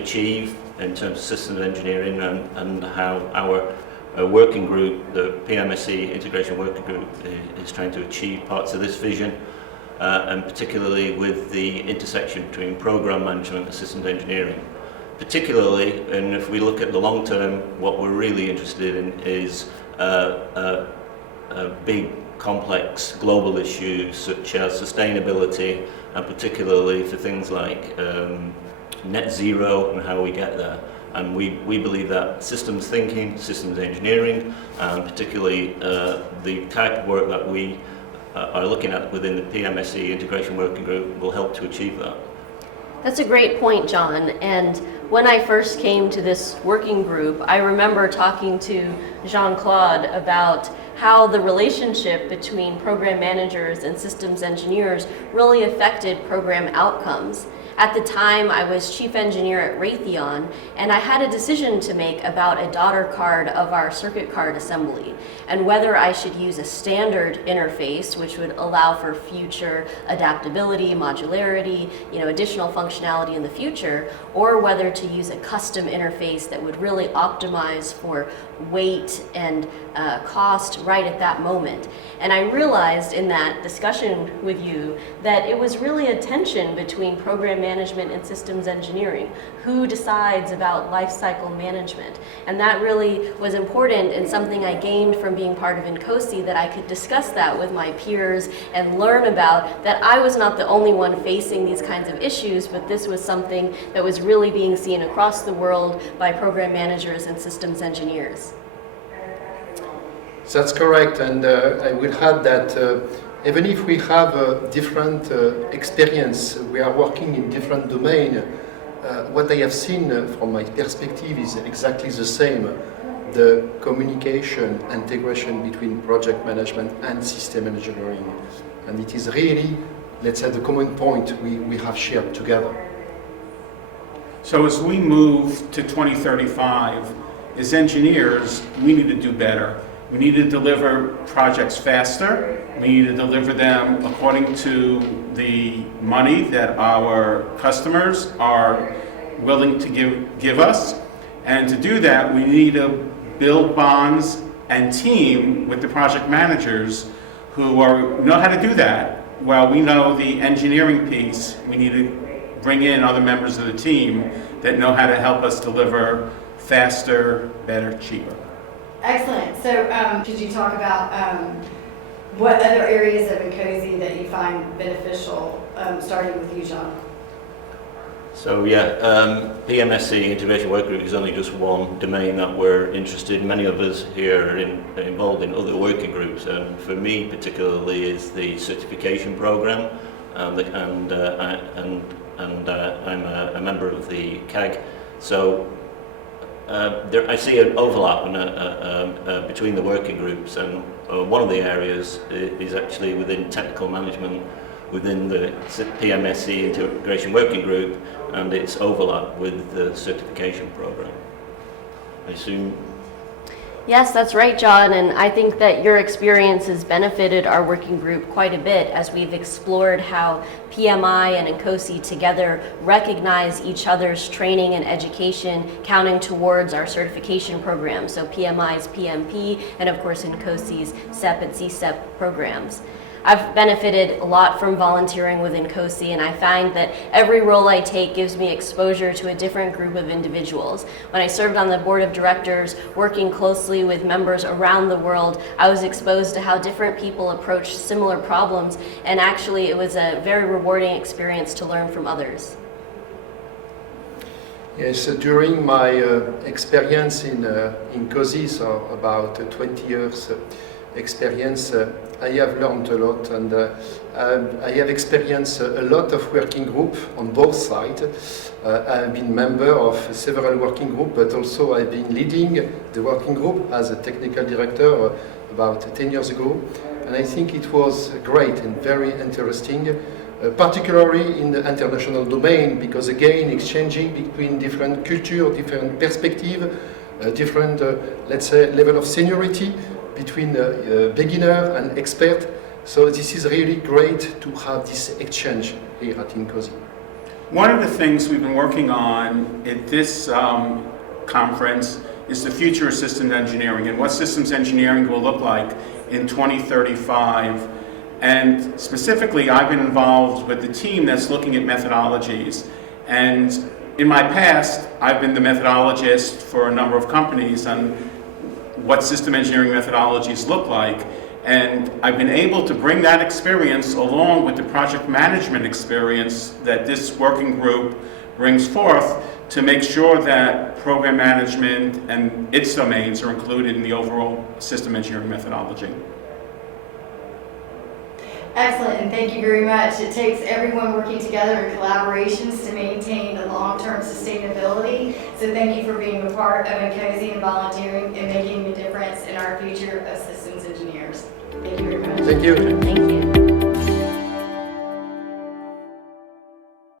achieve in terms of systems engineering, and how our working group, the PMSE Integration Working Group, is trying to achieve parts of this vision, and particularly with the intersection between program management and systems engineering. Particularly, and if we look at the long term, what we're really interested in is big, complex global issues such as sustainability, and particularly for things like net zero and how we get there. And we believe that systems thinking, systems engineering, and particularly the type of work that we are looking at within the PMSE Integration Working Group will help to achieve that. That's a great point, John. And when I first came to this working group, I remember talking to Jean-Claude about how the relationship between program managers and systems engineers really affected program outcomes. At the time, I was chief engineer at Raytheon, and I had a decision to make about a daughter card of our circuit card assembly, and whether I should use a standard interface, which would allow for future adaptability, modularity, additional functionality in the future, or whether to use a custom interface that would really optimize for weight and cost right at that moment. And I realized in that discussion with you that it was really a tension between program management and systems engineering. Who decides about life cycle management? And that really was important, and something I gained from being part of INCOSE, that I could discuss that with my peers and learn about that I was not the only one facing these kinds of issues, but this was something that was really being seen across the world by program managers and systems engineers. That's correct, and I will add that even if we have a different experience, we are working in different domains, what I have seen from my perspective is exactly the same. The communication, integration between project management and system engineering. And it is really, let's say, the common point we have shared together. So as we move to 2035, as engineers, we need to do better. We need to deliver projects faster. We need to deliver them according to the money that our customers are willing to give us. And to do that, we need to build bonds and team with the project managers who know how to do that. While we know the engineering piece, we need to bring in other members of the team that know how to help us deliver faster, better, cheaper. Excellent. So could you talk about what other areas of INCOSE that you find beneficial, starting with you, John? So PMSE Integration Work Group is only just one domain that we're interested in. Many of us here are involved in other working groups, and for me particularly is the certification program, and I'm a member of the CAG. So I see an overlap between the working groups, and one of the areas is actually within technical management within the PMSE Integration Working Group, and its overlap with the certification program. I assume. Yes, that's right, John, and I think that your experience has benefited our working group quite a bit as we've explored how PMI and INCOSE together recognize each other's training and education counting towards our certification program. So PMI's PMP, and of course INCOSE's CEP and CCEP programs. I've benefited a lot from volunteering with INCOSE, and I find that every role I take gives me exposure to a different group of individuals. When I served on the board of directors, working closely with members around the world, I was exposed to how different people approach similar problems, and actually it was a very rewarding experience to learn from others. Yes, during my experience in INCOSE, so about 20 years experience, I have learned a lot, and I have experienced a lot of working group on both sides. I've been member of several working groups, but also I've been leading the working group as a technical director about 10 years ago. And I think it was great and very interesting, particularly in the international domain, because again, exchanging between different culture, different perspective, different, let's say, level of seniority, between beginner and expert. So this is really great to have this exchange here at INCOSE. One of the things we've been working on at this conference is the future of systems engineering and what systems engineering will look like in 2035. And specifically, I've been involved with the team that's looking at methodologies. And in my past, I've been the methodologist for a number of companies on what system engineering methodologies look like. And I've been able to bring that experience along with the project management experience that this working group brings forth to make sure that program management and its domains are included in the overall system engineering methodology. Excellent, and thank you very much. It takes everyone working together in collaborations to maintain the long-term sustainability. So thank you for being a part of INCOSE and volunteering and making a difference in our future of systems engineers. Thank you very much. Thank you. Thank you.